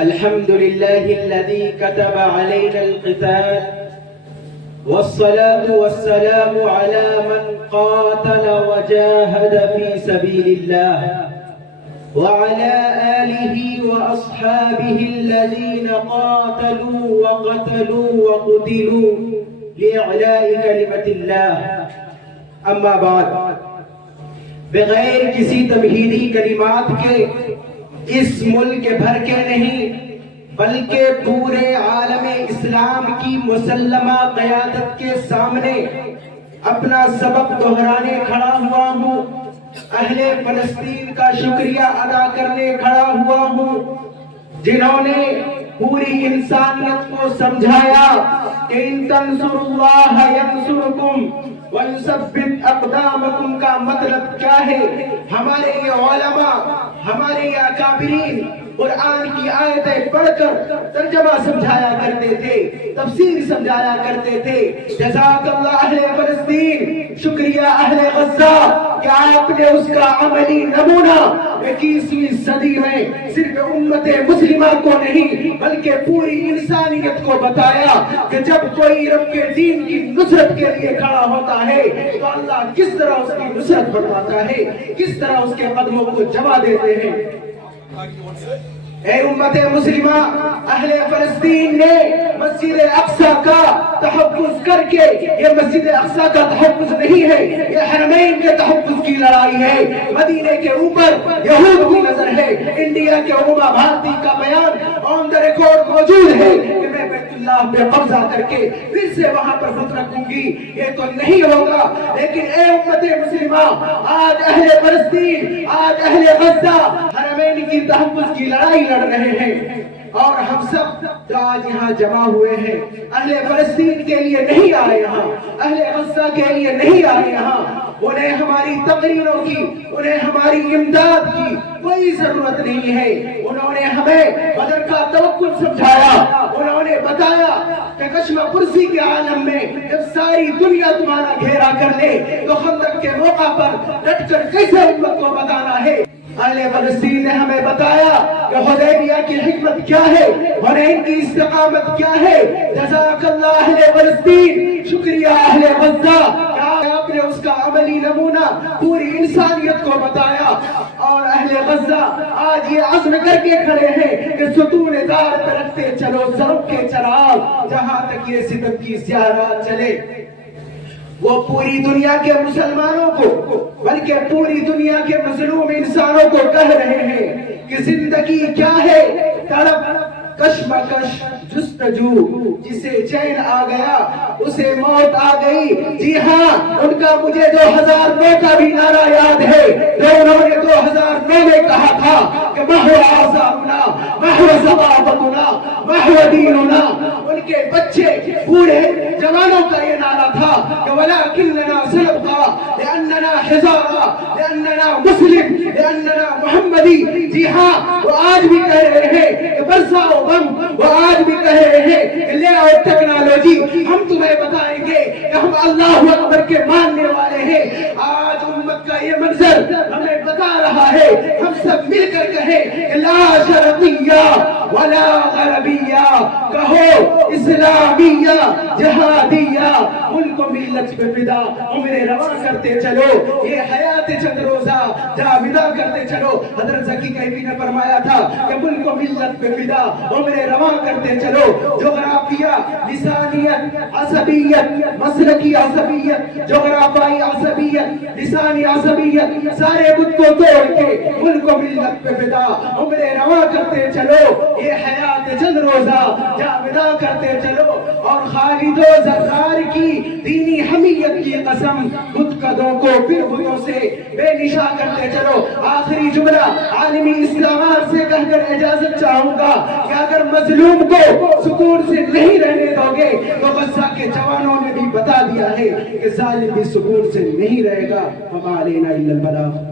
الحمد لله الذي كتب علينا القتال والصلاة والسلام على من قاتل وجاهد في سبيل الله وعلى آله وأصحابه الذين قاتلوا وقتلوا وقتلوا لإعلاء كلمة الله. اما بعد، بغیر کسی تمہیدی کلمات کے اس ملک بھر کے نہیں بلکہ پورے عالم اسلام کی مسلمہ قیادت کے سامنے اپنا سبق دہرانے کھڑا ہوا ہوں. اہل فلسطین کا شکریہ ادا کرنے کھڑا ہوا ہوں جنہوں نے پوری انسانیت کو سمجھایا کہ ان تنصروا اللہ ینصرکم وَيُثَبِّتْ أَقْدَامَكُمْ کا مطلب کیا ہے. ہمارے یہ علماء، ہمارے یہ اکابرین قرآن کی آیتیں پڑھ کر ترجمہ سمجھایا کرتے تھے، تفسیر سمجھایا کرتے تھے. جزاک اللہ اہل فلسطین، شکریہ اہل غزہ کہ آپ نے اس کا عملی نمونہ 21ویں صدی میں صرف امت مسلمہ کو نہیں بلکہ پوری انسانیت کو بتایا کہ جب کوئی رب کے دین کی نصرت کے لیے کھڑا ہوتا ہے تو اللہ کس طرح اس کی نصرت فرماتا ہے، کس طرح اس کے قدموں کو جما دیتے ہیں. اے امت مسلمہ، اہل فلسطین نے مسجد اقصی کا تحفظ کر کے، یہ مسجد اقصی کا تحفظ نہیں ہے، یہ حرمین کے تحفظ کی لڑائی ہے. مدینے کے اوپر یہود کی نظر ہے. انڈیا کے عموما بھارتی کا بیان آن دا ریکارڈ موجود ہے کہ میں بیت اللہ پہ قبضہ کر کے پھر سے وہاں پر خود رکھوں گی. یہ تو نہیں ہوگا. لیکن اے امت مسلمہ، آج اہل فلسطین، آج اہل غزہ حرمین کی تحفظ کی لڑائی لڑ رہے ہیں. اور ہم سب جو آج یہاں جمع ہوئے ہیں اہل فلسطین کے لیے نہیں آئے یہاں، اہل غزہ کے لیے نہیں آئے یہاں. انہیں ہماری تقریروں کی، انہیں ہماری امداد کی کوئی ضرورت نہیں ہے. انہوں نے ہمیں بدر کا توکل سمجھایا. انہوں نے بتایا کہ کشمہ پرسی کے عالم میں جب ساری دنیا تمہارا گھیرا کر لے تو خندق کے موقع پر ڈٹ کر کیسے امت کو بتانا ہے. اہل فلسطین نے ہمیں بتایا کہ حدیبیہ کی حکمت کیا ہے، حنین کی استقامت کیا ہے. جزاک اللہ اہل فلسطین، شکریہ اہل غزہ کہ آپ نے اس کا عملی نمونہ پوری انسانیت کو بتایا. اور اہل غزہ آج یہ عزم کر کے کھڑے ہیں کہ ستون دار پہ رکھتے چلو ضرب کے چراغ جہاں تک یہ ستم کی سیاحت چلے. وہ پوری دنیا کے مسلمانوں کو بلکہ پوری دنیا کے مظلوم انسانوں کو کہہ رہے ہیں کہ زندگی کیا ہے؟ تڑپ، کشمکش، جستجو. جسے چین آ گیا اسے موت آ گئی. جی ہاں، ان کا مجھے 2009 کا بھی نعرہ یاد ہے جو انہوں نے 2009 میں کہا تھا کہ محو آزامنا، محو ثقافتنا، محو دیننا. ان کے بچے بوڑھے جوانوں کا یہ نعرہ تھا کہ وَلَكِنَّنَا سَنَبْقَى لِأَنَّنَا حِزَارًا لِأَنَّنَا مُسْلِم لِأَنَّنَا مُحَمَّدِي. جی ہاں، وہ آج بھی کہہ رہے ہیں کہ برساؤ بم. وہ آج بھی کہہ رہے ہیں کہ لے آؤ ٹیکنالوجی، ہم تمہیں بتائیں گے کہ ہم اللہ اکبر کے ماننے والے ہیں. آج امت کا یہ منظر ہمیں بتا رہا ہے. ہم سب مل کر کہیں کہ لا شرقیہ ولا غربیہ، کہو اسلامیہ جہادیہ. ملک و ملت پہ فدا عمر رواں کرتے چلو، یہ حیات چند روزہ جاویدہ کرتے چلو. حضرت ذکی کیفی نے فرمایا تھا کہ ملک و ملت پہ فدا عمر رواں کرتے چلو. جغرافیہ، لسانیت، عصبیت، مسلکی عصبیت، جغرافائی عصبیت، لسانی عصبیت، سارے بت کو توڑ کے ملک و ملت پہ فدا عمر رواں کرتے چلو. یہ حیات چند روزہ جاویدہ کرتے چلو. اور خالد و زرار کی دینی حمیت کی قسم، بت قدوں کو پھر بتوں سے بے نشا کرتے چلو. آخری جملہ عالمی اسلامات سے کہہ کر اجازت چاہوں گا کہ اگر مظلوم کو سکون سے نہیں رہنے دو گے تو غزہ کے جوانوں نے بھی بتا دیا ہے کہ ظالم بھی سکون سے نہیں رہے گا. وما علینا الا البلاغ.